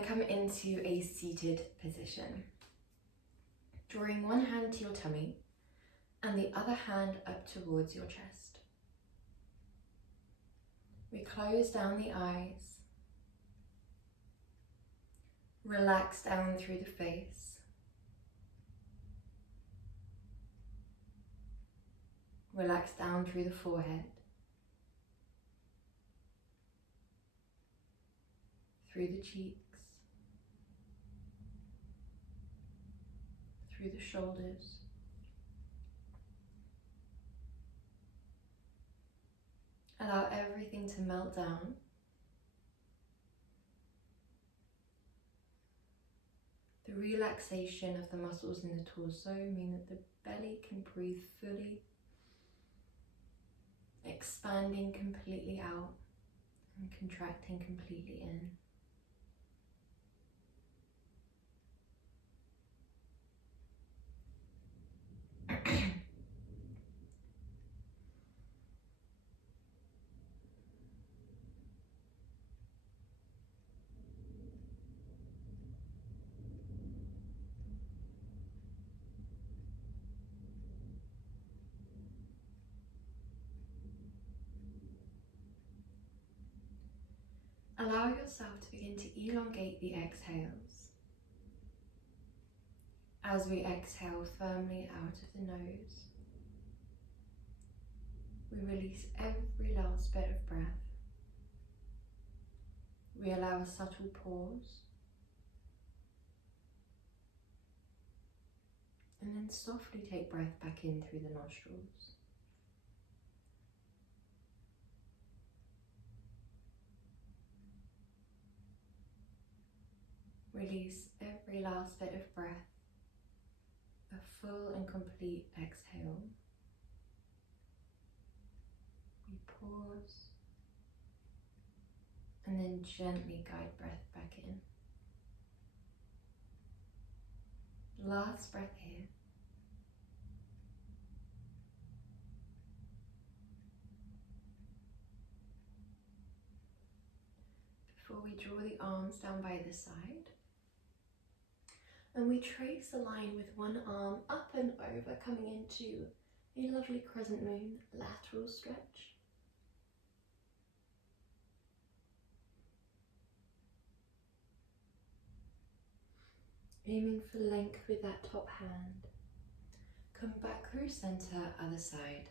to come into a seated position. Drawing one hand to your tummy and the other hand up towards your chest. We close down the eyes. Relax down through the face. Relax down through the forehead. Through the cheeks. Through the shoulders. Allow everything to melt down. The relaxation of the muscles in the torso mean that the belly can breathe fully, expanding completely out and contracting completely in. Allow yourself to begin to elongate the exhales. As we exhale firmly out of the nose, we release every last bit of breath. We allow a subtle pause, and then softly take breath back in through the nostrils. Release every last bit of breath, a full and complete exhale. We pause and then gently guide breath back in. Last breath here. Before we draw the arms down by the side, and we trace a line with one arm up and over, coming into a lovely crescent moon lateral stretch. Aiming for length with that top hand. Come back through center, other side.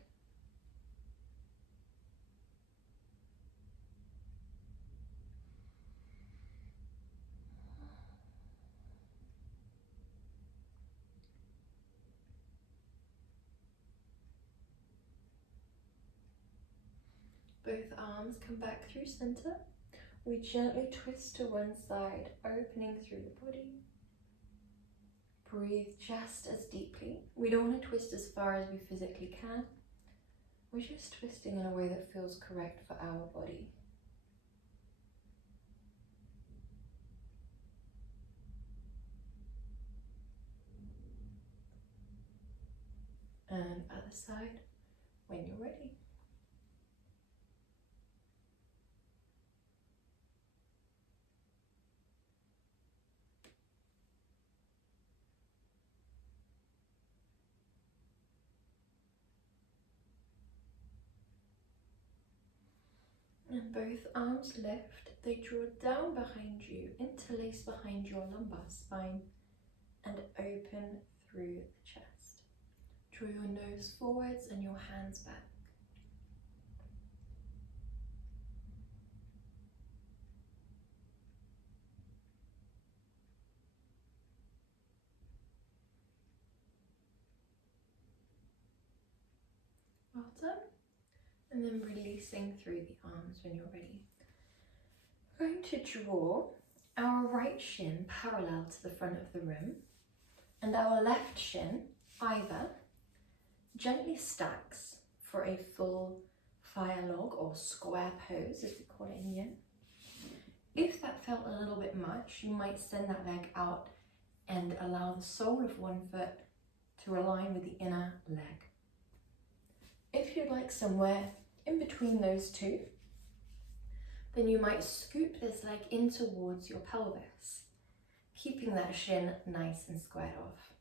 Both arms come back through center. We gently twist to one side, opening through the body. Breathe just as deeply. We don't want to twist as far as we physically can. We're just twisting in a way that feels correct for our body. And other side when you're ready. And both arms lift, they draw down behind you, interlace behind your lumbar spine, and open through the chest. Draw your nose forwards and your hands back. Well done. And then releasing through the arms when you're ready. We're going to draw our right shin parallel to the front of the room, and our left shin either gently stacks for a full fire log or square pose, as we call it in yin. If that felt a little bit much, you might send that leg out and allow the sole of one foot to align with the inner leg. If you'd like somewhere in between those two, then you might scoop this leg in towards your pelvis, keeping that shin nice and squared off.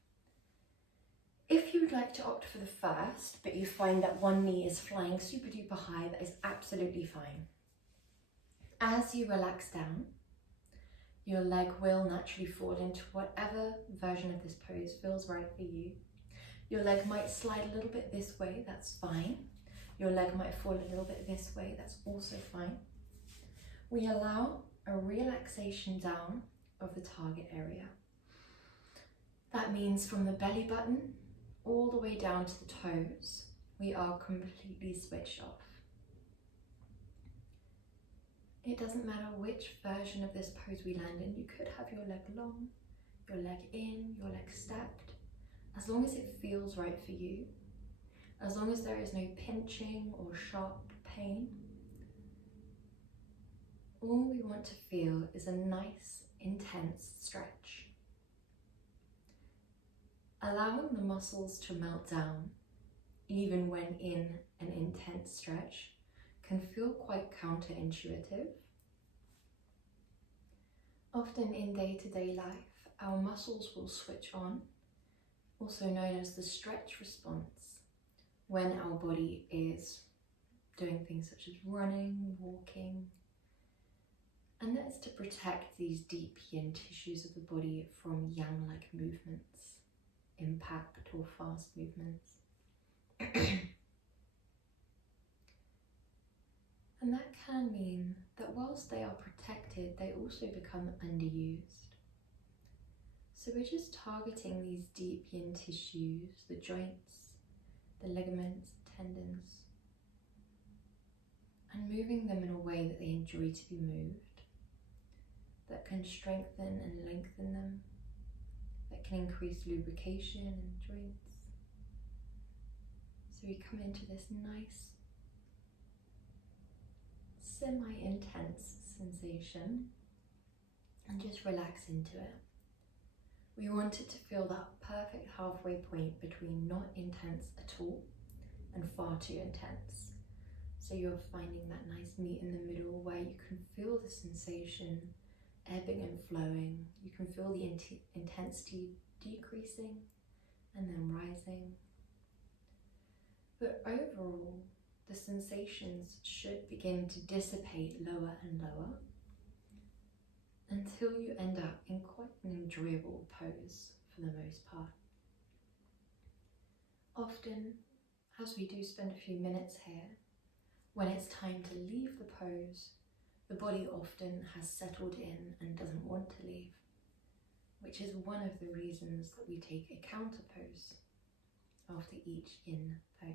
If you would like to opt for the first, but you find that one knee is flying super duper high, that is absolutely fine. As you relax down, your leg will naturally fall into whatever version of this pose feels right for you. Your leg might slide a little bit this way, that's fine. Your leg might fall a little bit this way, that's also fine. We allow a relaxation down of the target area. That means from the belly button all the way down to the toes, we are completely switched off. It doesn't matter which version of this pose we land in. You could have your leg long, your leg in, your leg stepped. As long as it feels right for you, as long as there is no pinching or sharp pain, all we want to feel is a nice, intense stretch. Allowing the muscles to melt down, even when in an intense stretch, can feel quite counterintuitive. Often in day-to-day life, our muscles will switch on, also known as the stretch response, when our body is doing things such as running, walking, and that's to protect these deep yin tissues of the body from yang-like movements, impact or fast movements. And that can mean that whilst they are protected, they also become underused. So we're just targeting these deep yin tissues, the joints, the ligaments, tendons, and moving them in a way that they enjoy to be moved, that can strengthen and lengthen them, that can increase lubrication in joints. So we come into this nice, semi-intense sensation and just relax into it. We want it to feel that perfect halfway point between not intense at all and far too intense. So you're finding that nice meat in the middle where you can feel the sensation ebbing and flowing. You can feel the intensity decreasing and then rising. But overall, the sensations should begin to dissipate lower and lower until you end up in quite an enjoyable pose for the most part. Often, as we do spend a few minutes here, when it's time to leave the pose, the body often has settled in and doesn't want to leave, which is one of the reasons that we take a counter pose after each yin pose.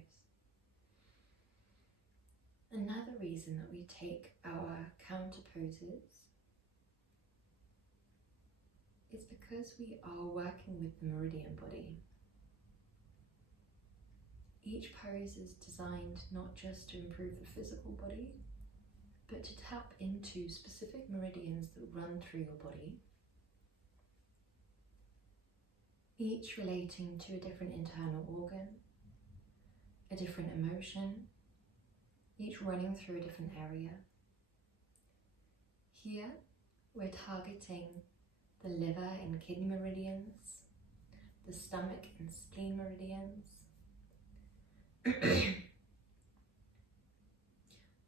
Another reason that we take our counter poses is because we are working with the meridian body. Each pose is designed not just to improve the physical body, but to tap into specific meridians that run through your body, each relating to a different internal organ, a different emotion, each running through a different area. Here, we're targeting the liver and kidney meridians, the stomach and spleen meridians.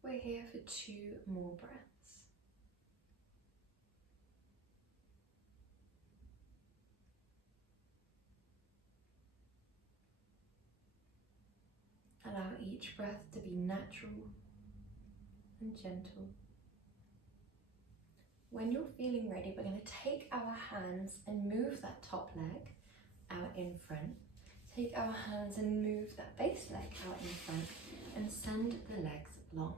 We're here for 2 more breaths. Allow each breath to be natural and gentle. When you're feeling ready, we're going to take our hands and move that top leg out in front. Take our hands and move that base leg out in front and send the legs long.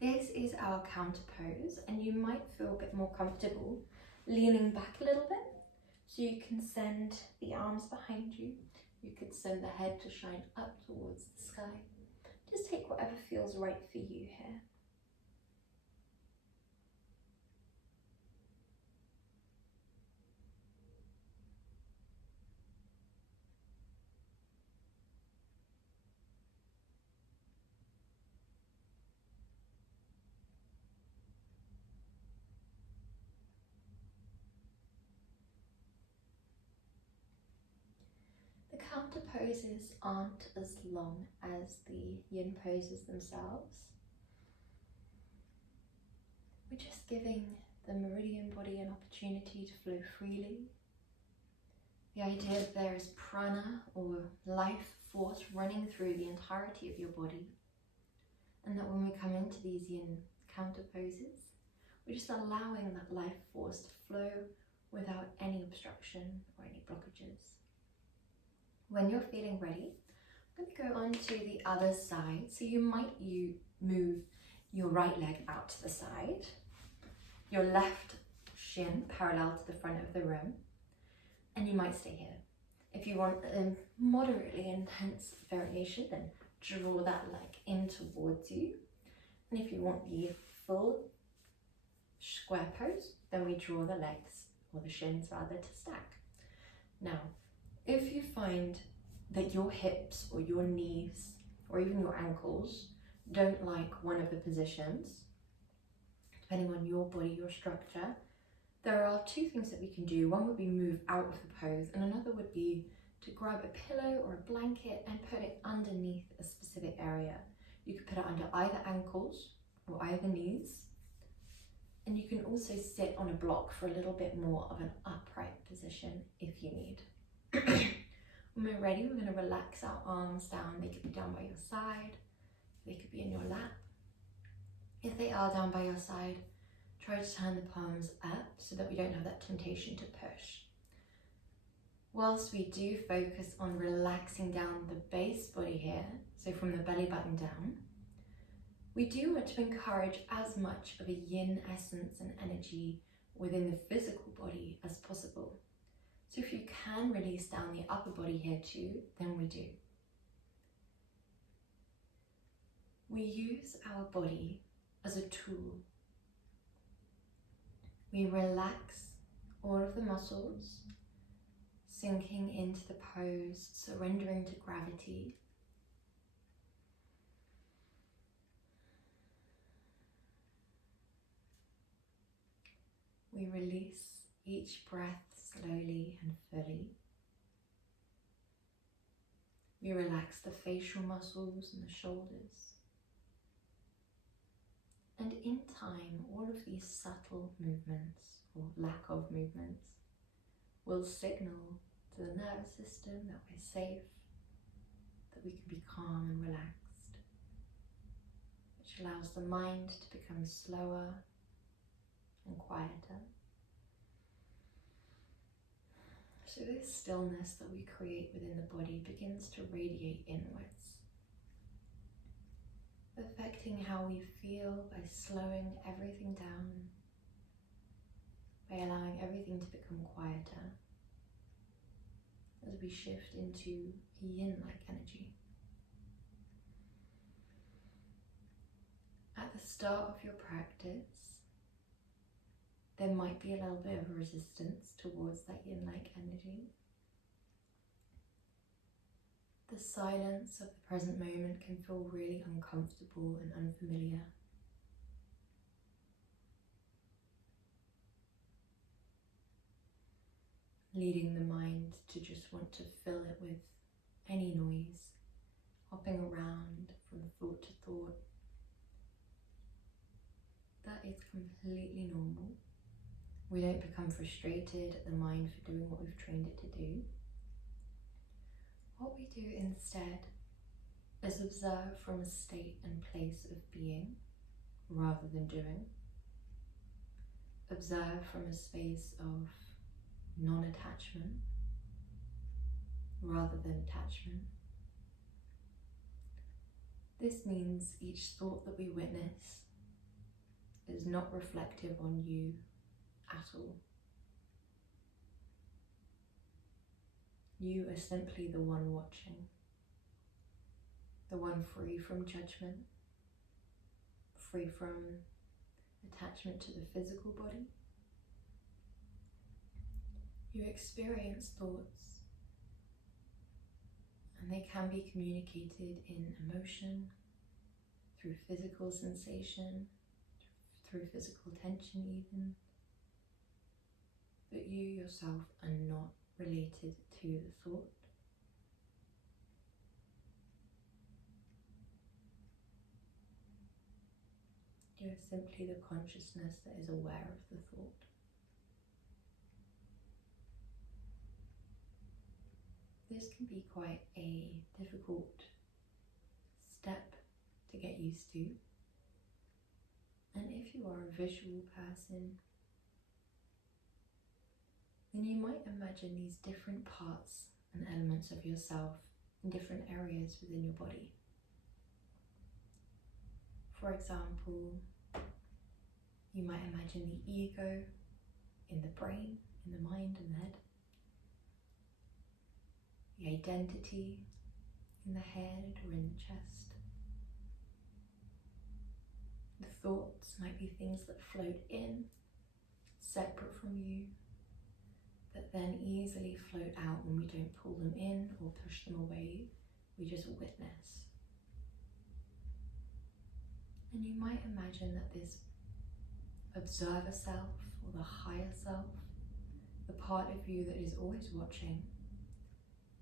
This is our counter pose, and you might feel a bit more comfortable leaning back a little bit. So you can send the arms behind you. You could send the head to shine up towards the sky. Just take whatever feels right for you here. poses aren't as long as the yin poses themselves. We're just giving the meridian body an opportunity to flow freely. The idea that there is prana, or life force, running through the entirety of your body, and that when we come into these yin counter poses, we're just allowing that life force to flow without any obstruction or any blockages. When you're feeling ready, I'm going to go on to the other side. So you might move your right leg out to the side, your left shin parallel to the front of the room, and you might stay here. If you want a moderately intense variation, then draw that leg in towards you. And if you want the full square pose, then we draw the legs, or the shins rather, to stack. Now, if you find that your hips or your knees or even your ankles don't like one of the positions, depending on your body, your structure, there are two things that we can do. One would be move out of the pose, and another would be to grab a pillow or a blanket and put it underneath a specific area. You could put it under either ankles or either knees, and you can also sit on a block for a little bit more of an upright position if you need. When we're ready, we're going to relax our arms down. They could be down by your side, they could be in your lap. If they are down by your side, try to turn the palms up so that we don't have that temptation to push. Whilst we do focus on relaxing down the base body here, so from the belly button down, we do want to encourage as much of a yin essence and energy within the physical body as possible. So if you can release down the upper body here too, then we do. We use our body as a tool. We relax all of the muscles, sinking into the pose, surrendering to gravity. We release each breath slowly and fully. We relax the facial muscles and the shoulders. And in time, all of these subtle movements, or lack of movements, will signal to the nervous system that we're safe, that we can be calm and relaxed, which allows the mind to become slower and quieter. So this stillness that we create within the body begins to radiate inwards, affecting how we feel by slowing everything down, by allowing everything to become quieter as we shift into a yin-like energy. At the start of your practice, there might be a little bit of resistance towards that yin-like energy. The silence of the present moment can feel really uncomfortable and unfamiliar. Leading the mind to just want to fill it with any noise, hopping around from thought to thought. That is completely normal. We don't become frustrated at the mind for doing what we've trained it to do. What we do instead is observe from a state and place of being rather than doing. Observe from a space of non-attachment rather than attachment. This means each thought that we witness is not reflective on you at all. You are simply the one watching, the one free from judgment, free from attachment to the physical body. You experience thoughts, and they can be communicated in emotion, through physical sensation, through physical tension even. But you yourself are not related to the thought. just simply the consciousness that is aware of the thought. This can be quite a difficult step to get used to. And if you are a visual person, then you might imagine these different parts and elements of yourself in different areas within your body. For example, you might imagine the ego in the brain, in the mind and the head. The identity in the head or in the chest. The thoughts might be things that float in, separate from you, that then easily float out when we don't pull them in or push them away. We just witness. And you might imagine that this observer self or the higher self, the part of you that is always watching,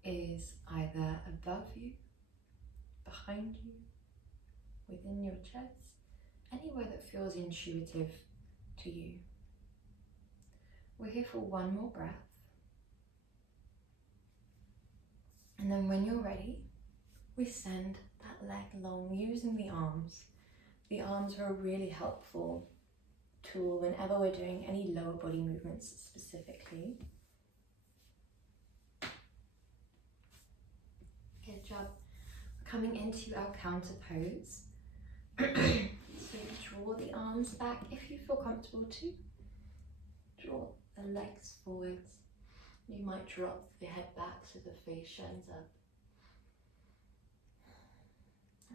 is either above you, behind you, within your chest, anywhere that feels intuitive to you. We're here for one more breath. And then when you're ready, we send that leg long using the arms. The arms are a really helpful tool whenever we're doing any lower body movements specifically. Good job. Coming into our counter pose. So draw the arms back if you feel comfortable to. Draw the legs forwards. You might drop the head back so the face shines up.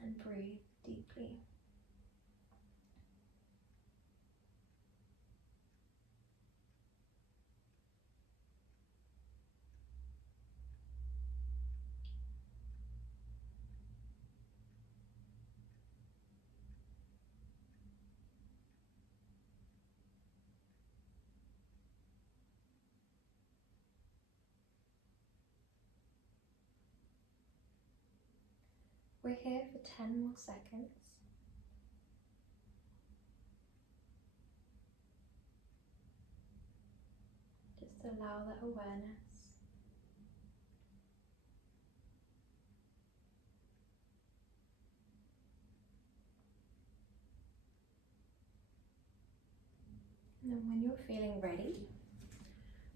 And breathe deeply. We're here for 10 more seconds. Just allow that awareness. And then when you're feeling ready,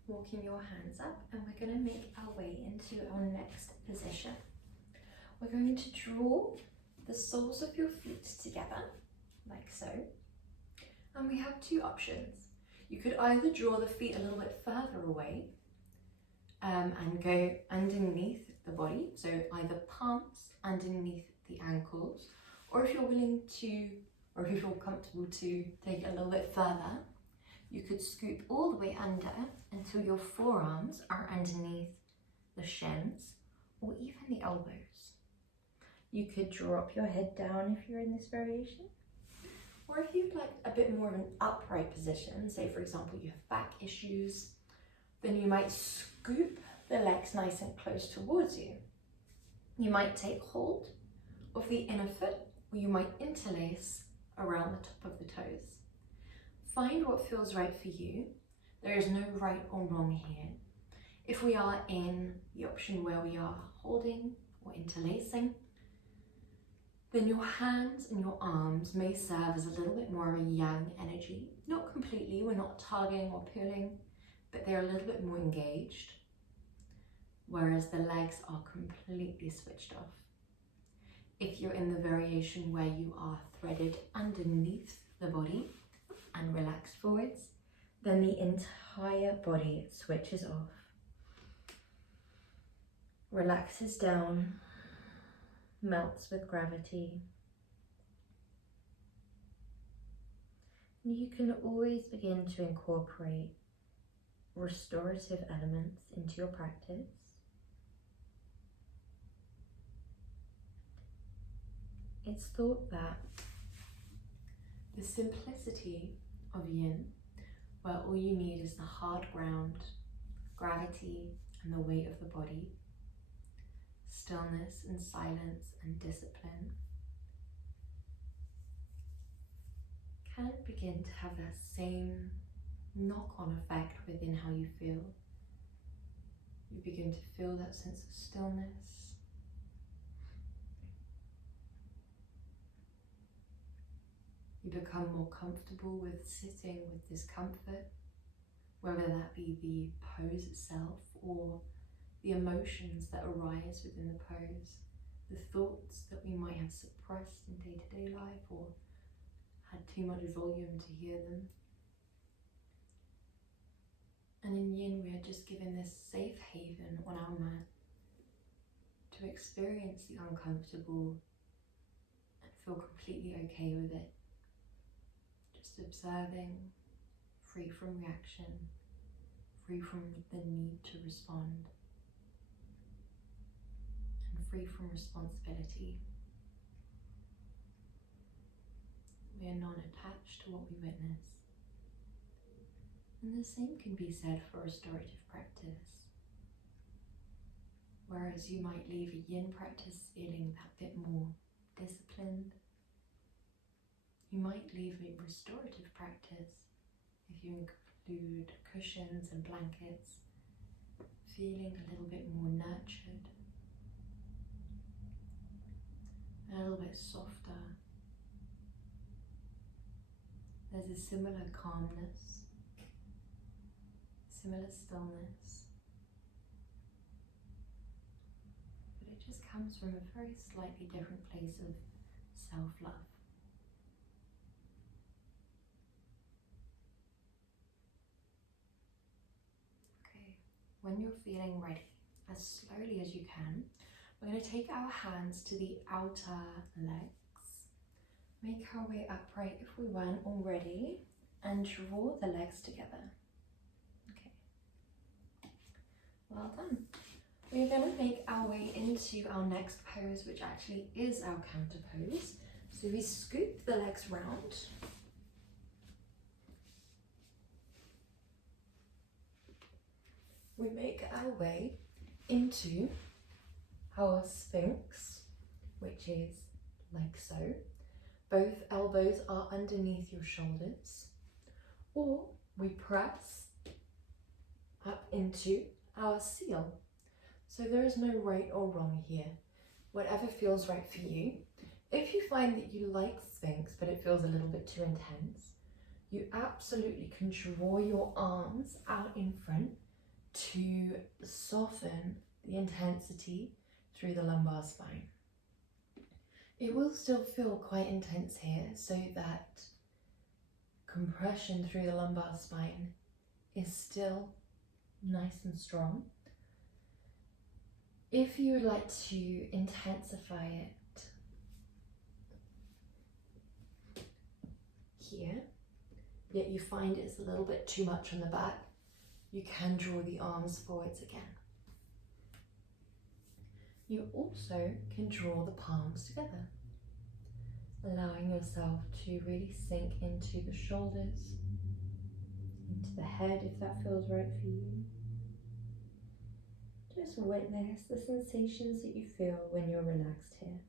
walking your hands up, and we're going to make our way into our next position. We're going to draw the soles of your feet together, like so. And we have two options. You could either draw the feet a little bit further away and go underneath the body, so either palms underneath the ankles, or if you're willing to, or if you feel comfortable to take it a little bit further, you could scoop all the way under until your forearms are underneath the shins or even the elbows. You could drop your head down if you're in this variation. Or if you'd like a bit more of an upright position, say for example you have back issues, then you might scoop the legs nice and close towards you. You might take hold of the inner foot, or you might interlace around the top of the toes. Find what feels right for you. There is no right or wrong here. If we are in the option where we are holding or interlacing, then your hands and your arms may serve as a little bit more of a yang energy. Not completely, we're not tugging or pulling, but they're a little bit more engaged, whereas the legs are completely switched off. If you're in the variation where you are threaded underneath the body and relaxed forwards, then the entire body switches off, relaxes down, melts with gravity. You can always begin to incorporate restorative elements into your practice. It's thought that the simplicity of yin, where all you need is the hard ground, gravity and the weight of the body, stillness and silence and discipline, can it begin to have that same knock-on effect within how you feel? You begin to feel that sense of stillness. You become more comfortable with sitting with discomfort, whether that be the pose itself or the emotions that arise within the pose, the thoughts that we might have suppressed in day-to-day life or had too much volume to hear them. And in Yin, we are just given this safe haven on our mat to experience the uncomfortable and feel completely okay with it. Just observing, free from reaction, free from the need to respond, and free from responsibility. We are non-attached to what we witness. And the same can be said for restorative practice. Whereas you might leave a Yin practice feeling that bit more disciplined, you might leave a restorative practice, if you include cushions and blankets, feeling a little bit more nurtured, a little bit softer. There's a similar calmness, similar stillness, but it just comes from a very slightly different place of self-love. Okay, when you're feeling ready, as slowly as you can, we're going to take our hands to the outer legs, make our way upright if we weren't already, and draw the legs together. Okay, well done. We're going to make our way into our next pose, which actually is our counter pose. So we scoop the legs round. We make our way into our Sphinx, which is like so. Both elbows are underneath your shoulders, or we press up into our seal. So there is no right or wrong here, whatever feels right for you. If you find that you like Sphinx, but it feels a little bit too intense, you absolutely can draw your arms out in front to soften the intensity through the lumbar spine. It will still feel quite intense here, so that compression through the lumbar spine is still nice and strong. If you would like to intensify it here, yet you find it's a little bit too much on the back, you can draw the arms forwards again. You also can draw the palms together, allowing yourself to really sink into the shoulders, into the head if that feels right for you. Just witness the sensations that you feel when you're relaxed here.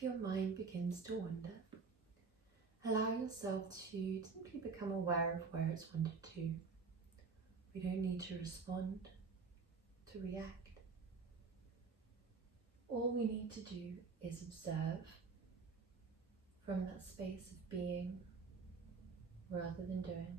If your mind begins to wander, allow yourself to simply become aware of where it's wandered to. We don't need to respond, to react. All we need to do is observe from that space of being rather than doing.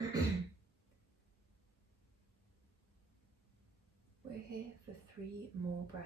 We're here for 3 more breaths.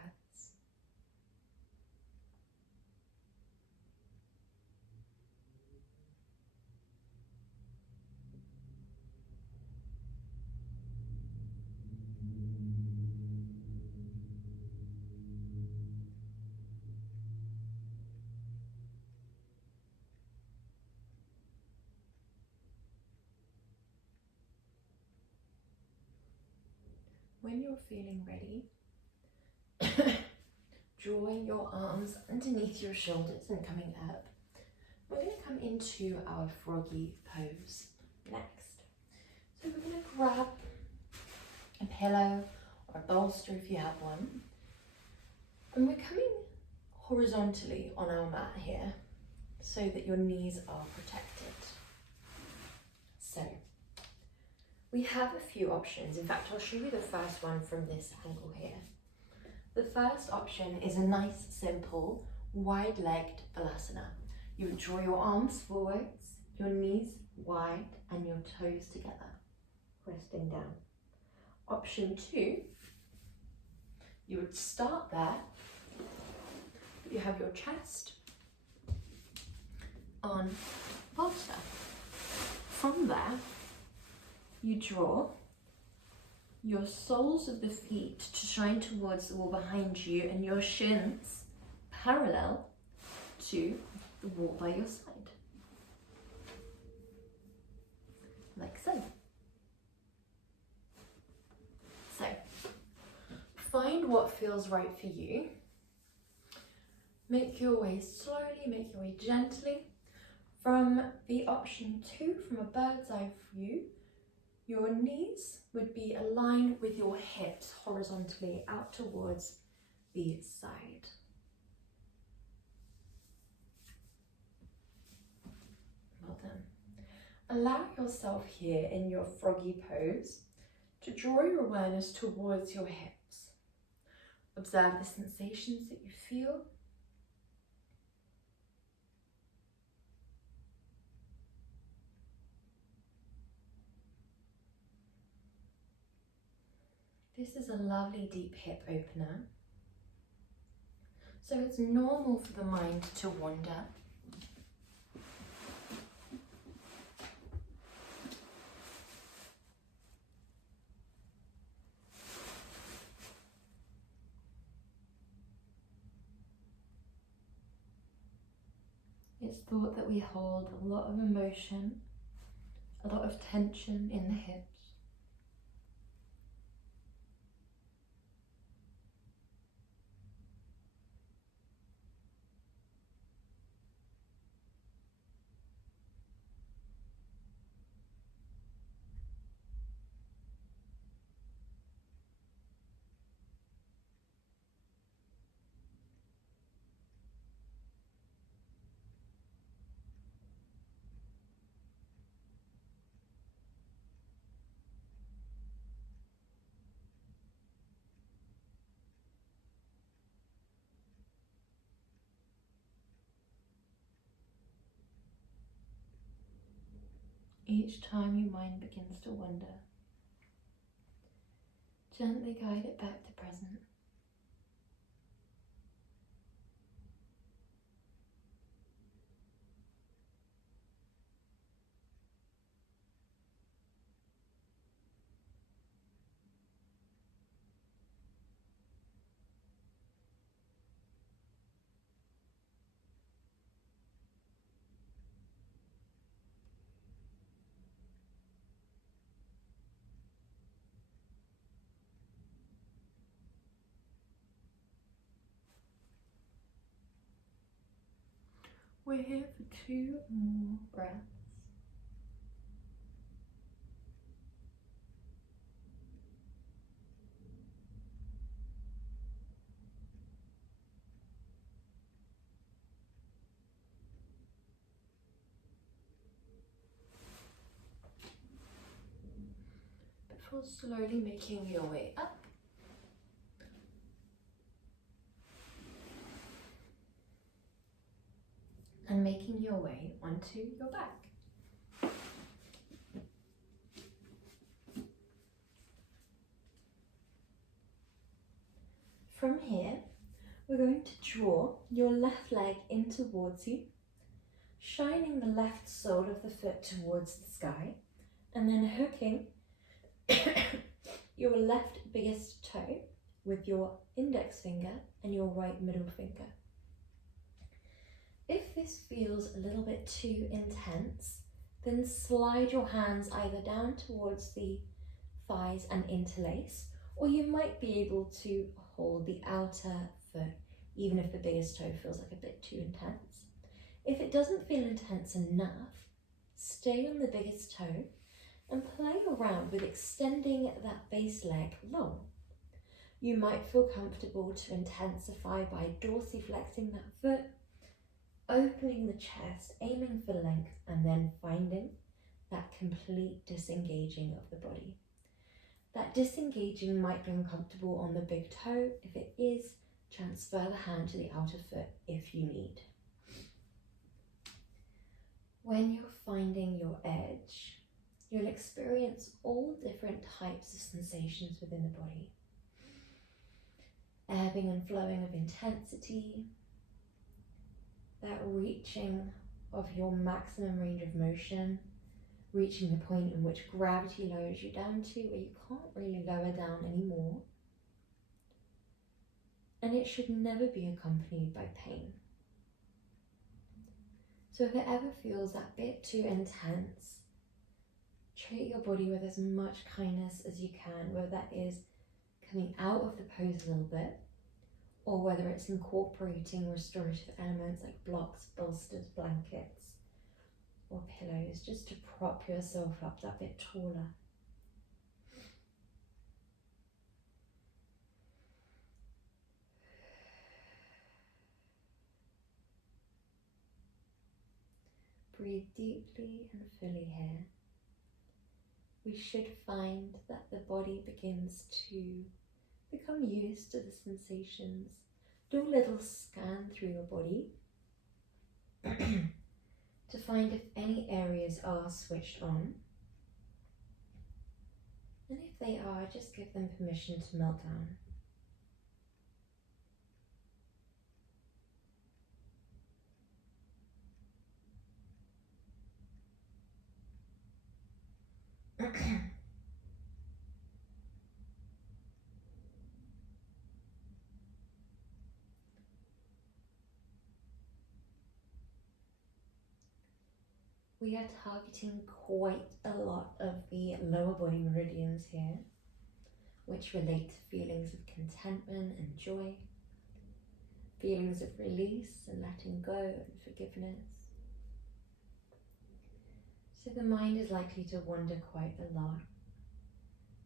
When you're feeling ready, drawing your arms underneath your shoulders and coming up, we're going to come into our froggy pose next. So we're going to grab a pillow or a bolster if you have one, and we're coming horizontally on our mat here so that your knees are protected. So we have a few options. In fact, I'll show you the first one from this angle here. The first option is a nice, simple, wide-legged balasana. You would draw your arms forwards, your knees wide, and your toes together, resting down. Option 2, you would start there, but you have your chest on bolster. From there, you draw your soles of the feet to shine towards the wall behind you and your shins parallel to the wall by your side. Like so. So, find what feels right for you. Make your way slowly, make your way gently. From the option 2, from a bird's eye view, your knees would be aligned with your hips horizontally out towards the side. Well done. Allow yourself here in your froggy pose to draw your awareness towards your hips. Observe the sensations that you feel. This is a lovely deep hip opener. So it's normal for the mind to wander. It's thought that we hold a lot of emotion, a lot of tension in the hips. Each time your mind begins to wander, gently guide it back to present. We're here for 2 more breaths. Before slowly making your way up. And making your way onto your back. From here, we're going to draw your left leg in towards you, shining the left sole of the foot towards the sky, and then hooking your left biggest toe with your index finger and your right middle finger. If this feels a little bit too intense, then slide your hands either down towards the thighs and interlace, or you might be able to hold the outer foot, even if the biggest toe feels like a bit too intense. If it doesn't feel intense enough, stay on the biggest toe and play around with extending that base leg long. You might feel comfortable to intensify by dorsiflexing that foot, opening the chest, aiming for length, and then finding that complete disengaging of the body. That disengaging might be uncomfortable on the big toe. If it is, transfer the hand to the outer foot if you need. When you're finding your edge, you'll experience all different types of sensations within the body. Ebbing and flowing of intensity, that reaching of your maximum range of motion, reaching the point in which gravity lowers you down to where you can't really lower down anymore. And it should never be accompanied by pain. So if it ever feels that bit too intense, treat your body with as much kindness as you can, whether that is coming out of the pose a little bit, or whether it's incorporating restorative elements like blocks, bolsters, blankets, or pillows, just to prop yourself up that bit taller. Breathe deeply and fully here. We should find that the body begins to become used to the sensations. Do a little scan through your body to find if any areas are switched on. And if they are, just give them permission to melt down. We are targeting quite a lot of the lower body meridians here, which relate to feelings of contentment and joy, feelings of release and letting go and forgiveness. So the mind is likely to wander quite a lot.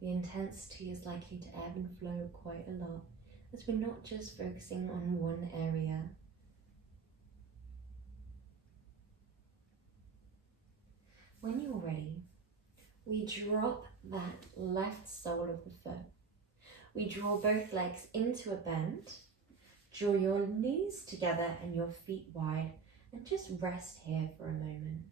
The intensity is likely to ebb and flow quite a lot, as we're not just focusing on one area. When you're ready, we drop that left sole of the foot. We draw both legs into a bend, draw your knees together and your feet wide, and just rest here for a moment.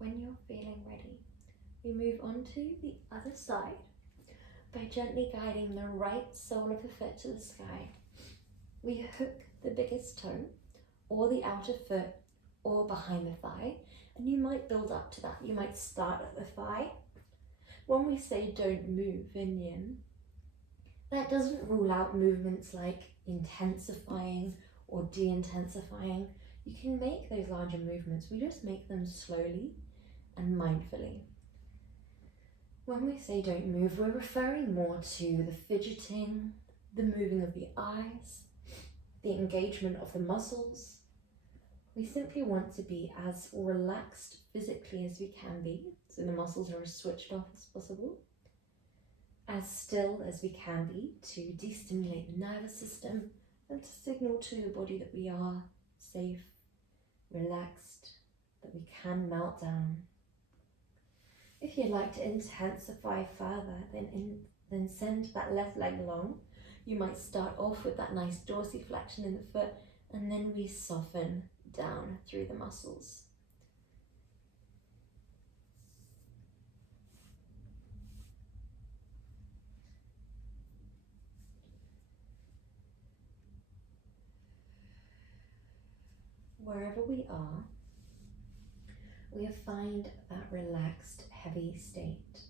When you're feeling ready, we move on to the other side by gently guiding the right sole of the foot to the sky. We hook the biggest toe or the outer foot or behind the thigh, and you might build up to that. You might start at the thigh. When we say don't move in yin, that doesn't rule out movements like intensifying or de-intensifying. You can make those larger movements, we just make them slowly and mindfully. When we say don't move, we're referring more to the fidgeting, the moving of the eyes, the engagement of the muscles. We simply want to be as relaxed physically as we can be, so the muscles are as switched off as possible, as still as we can be to de-stimulate the nervous system and to signal to the body that we are safe relaxed, that we can melt down. If you'd like to intensify further, then send that left leg long. You might start off with that nice dorsiflexion in the foot, and then we soften down through the muscles. Wherever we are, we'll find that relaxed, heavy state.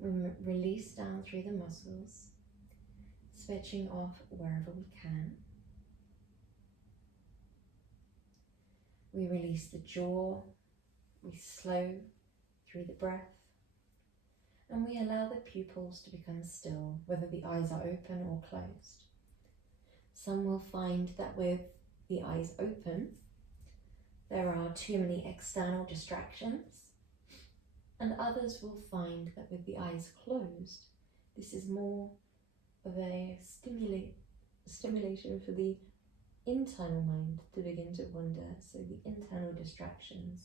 Release down through the muscles, switching off wherever we can. We release the jaw, we slow through the breath, and we allow the pupils to become still, whether the eyes are open or closed. Some will find that with the eyes open, there are too many external distractions, and others will find that with the eyes closed, this is more of a stimulation for the internal mind to begin to wander, so the internal distractions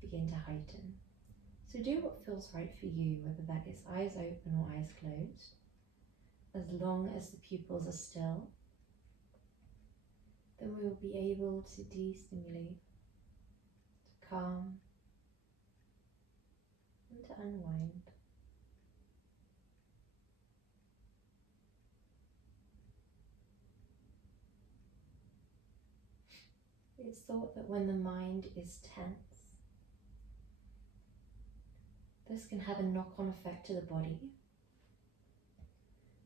begin to heighten. So do what feels right for you, whether that is eyes open or eyes closed, as long as the pupils are still. Then we will be able to de-stimulate, to calm, and to unwind. It's thought that when the mind is tense, this can have a knock-on effect to the body,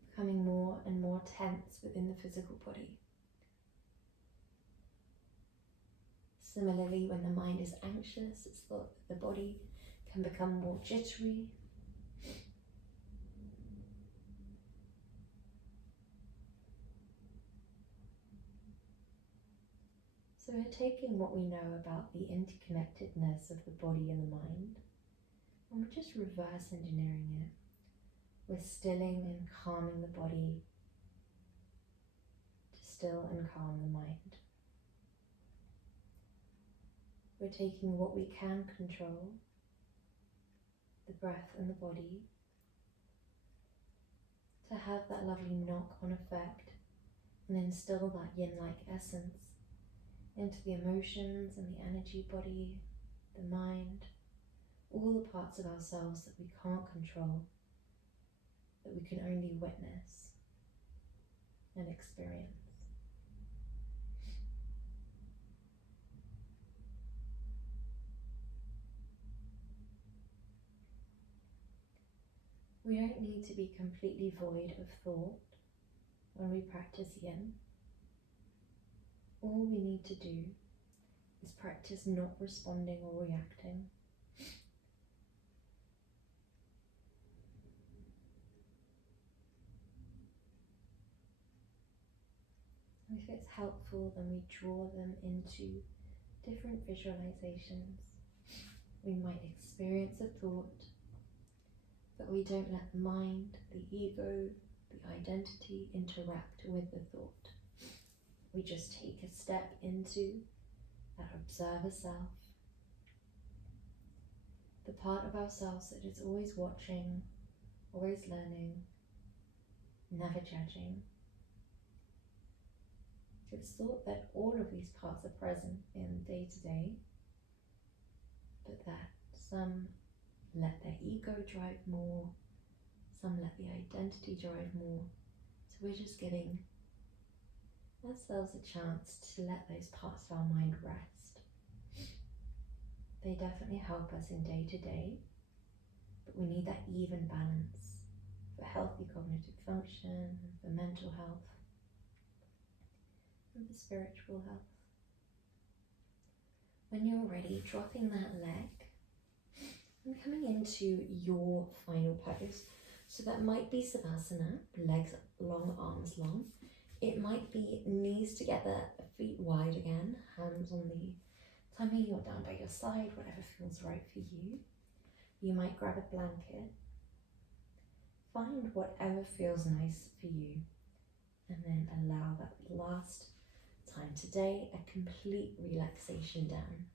becoming more and more tense within the physical body. Similarly, when the mind is anxious, it's thought that the body can become more jittery. So we're taking what we know about the interconnectedness of the body and the mind, and we're just reverse engineering it. We're stilling and calming the body to still and calm the mind. We're taking what we can control, the breath and the body, to have that lovely knock-on effect and instill that yin-like essence into the emotions and the energy body, the mind, all the parts of ourselves that we can't control, that we can only witness and experience. We don't need to be completely void of thought when we practice yin. All we need to do is practice not responding or reacting. If it's helpful, then we draw them into different visualizations. We might experience a thought, but we don't let the mind, the ego, the identity interact with the thought. We just take a step into that observer self, the part of ourselves that is always watching, always learning, never judging. It's thought that all of these parts are present in day to day, but that some let their ego drive more, some let the identity drive more. So we're just giving ourselves a chance to let those parts of our mind rest. They definitely help us in day to day, but we need that even balance for healthy cognitive function, for mental health, and for spiritual health. When you're ready, dropping that leg and coming into your final pose. So that might be Savasana, legs long, arms long. It might be knees together, feet wide again, hands on the tummy or down by your side, whatever feels right for you. You might grab a blanket. Find whatever feels nice for you, and then allow that last time today, a complete relaxation down.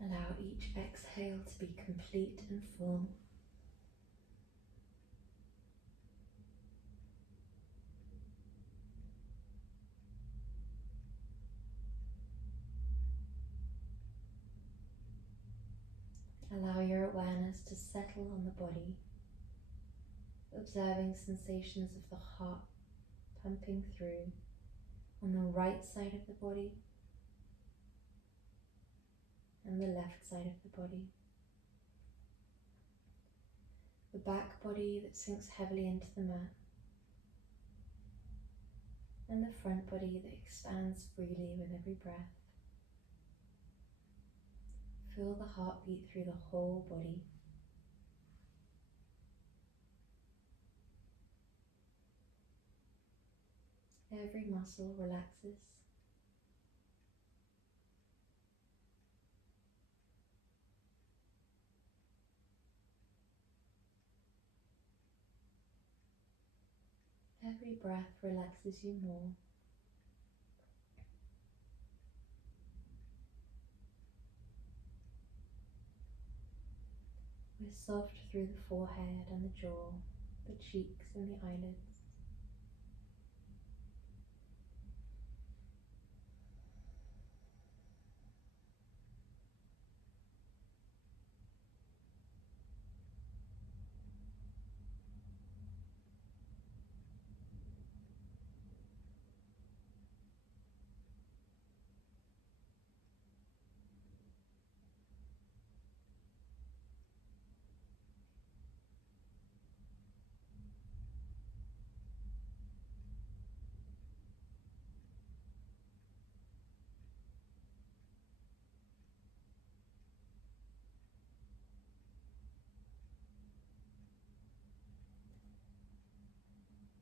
Allow each exhale to be complete and full. Allow your awareness to settle on the body, observing sensations of the heart pumping through on the right side of the body and the left side of the body. The back body that sinks heavily into the mat, and the front body that expands freely with every breath. Feel the heartbeat through the whole body. Every muscle relaxes. Every breath relaxes you more. We're soft through the forehead and the jaw, the cheeks and the eyelids.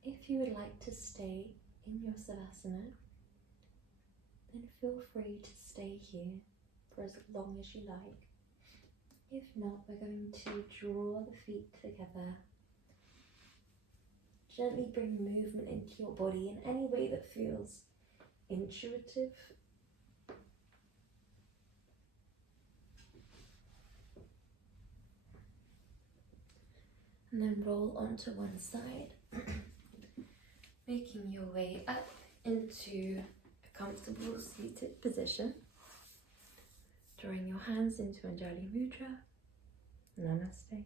If you would like to stay in your Savasana, then feel free to stay here for as long as you like. If not, we're going to draw the feet together. Gently bring movement into your body in any way that feels intuitive. And then roll onto one side, making your way up into a comfortable seated position. Drawing your hands into Anjali Mudra. Namaste.